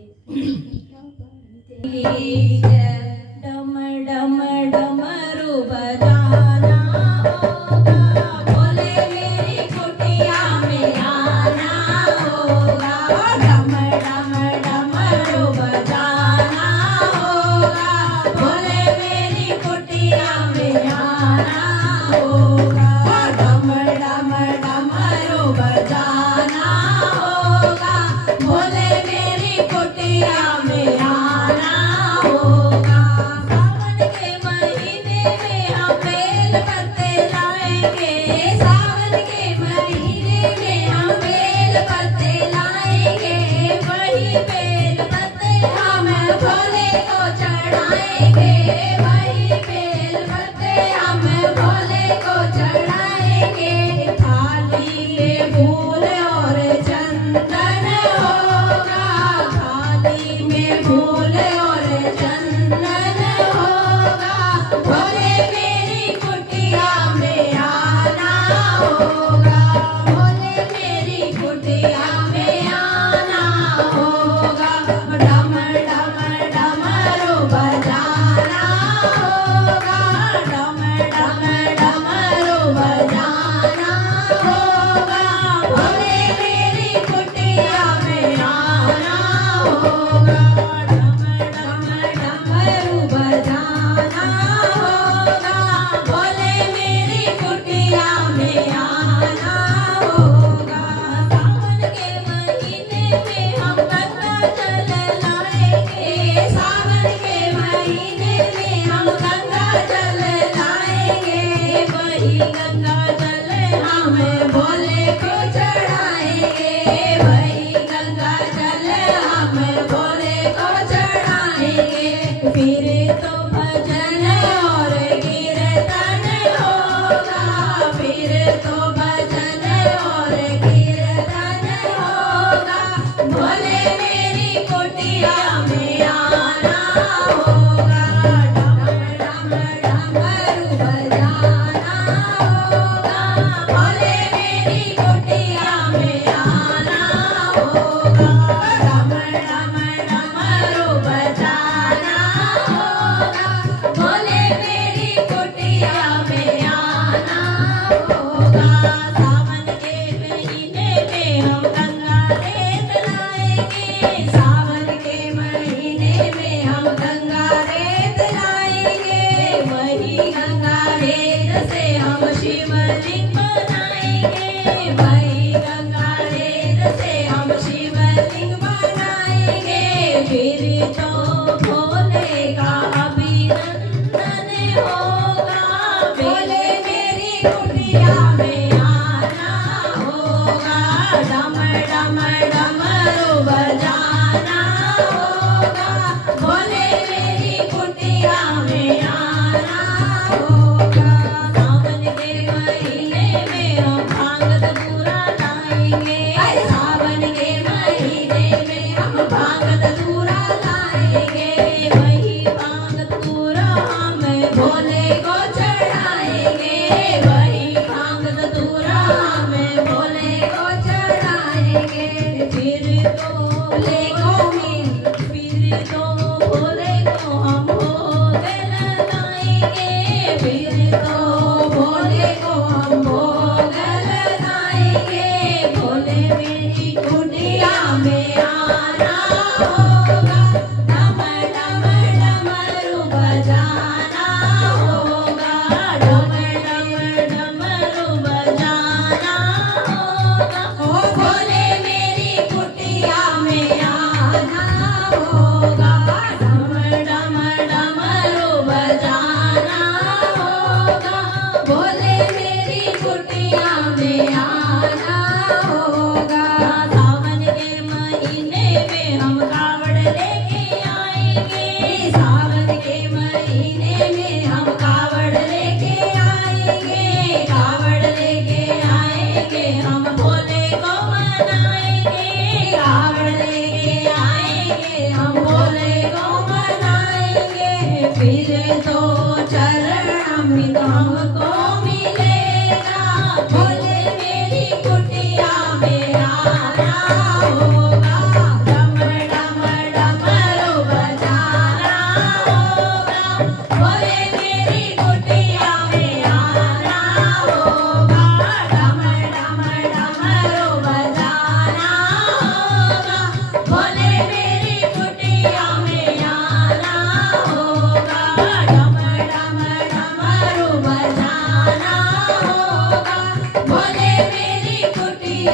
डम डम डमरू बजाना होगा, भोले मेरी कुटिया में आना होगा। डम डम डमरू बजाना होगा, भोले मेरी कुटिया में आना होगा। डम डम डमरू बजाना होगा, भोले मेरी कुटिया में आना होगा। सावन के महीने में हम बेल पत्ते लाएंगे, सावन के महीने में हम बेल पत्ते लाएंगे। वही बेल पत्ते हम भोले को चढ़ाएंगे, वही बेल पत्ते हम भोले को चढ़ाएंगे। थाली में फूल और चंदन होगा, थाली में फूल और चंदन होगा, भोले मेरी कुटिया में आना होगा, भोले मेरी कुटिया में आना होगा। डम डम डमरू बजाना होगा, डम डम डमरू बजाना होगा, भोले मेरी कुटिया में आना होगा। डम डम डमरू बजाना होगा, भोले मेरी कुटिया में आना होगा। सावन के महीने में हम गंगा जल लाएंगे, सावन के महीने में हम गंगा जल लाएंगे। वही गंगा जल हम भोले को चढ़ाएंगे, वही गंगा जल हम भोले को चढ़ाएंगे। फिर तो भजन और कीर्तन होगा, फिर तो भजन और कीर्तन होगा, भोले मेरी कुटिया में आना होगा। डम डम डमरू बजाना होगा, भोले मेरी कुटिया में आना होगा। डम डम डमरू बजाना होगा, भोले मेरी कुटिया में आना होगा। सावन के महीने में हम गंगा रेत लाएंगे, सावन के महीने में हम गंगा रेत लाएंगे। वही गंगा रेत से हम शिवलिंग बनाएंगे, वही गंगा रेत से हम शिवलिंग बनाएंगे। फिर तो भोले का अभिनंदन होगा, भोले मेरी कुटिया में आना होगा। डम डम डमरू बजाना होगा, भोले मेरी कुटिया में आना होगा। सावन के महीने में हम भांग धतूरा लाएंगे, सावन के महीने में हम भांग धतूरा लाएंगे। वही भांग धतूरा हम भोले को चढ़ाएंगे, वही भांग धतूरा हम भोले को चढ़ाएंगे। फिर तो भोले को हम भोग लगाएंगे, फिर तो भोले को हम भोग लगाएंगे। भोले मेरी कुटिया में आना होगा, डम डम डमरू बजाना होगा, डम डम डमरू बजाना होगा। ओ भोले मेरी कुटिया में आना होगा, डम डम डमरू बजाना होगा, भोले मेरी कुटिया में आना होगा। सावन के महीने में हम कावड़ लेके आएंगे, सावन के महीने में हम कावड़ लेके आएंगे, कावड़ लेके आएंगे। हम भोले को मनाएंगे, कावड़ लेके आएंगे, हम भोले को मनाएंगे। फिर तो चरणामृत हमको मिलेगा, भोले मेरी कुटिया में आना होगा। डम डम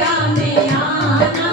मेला में आना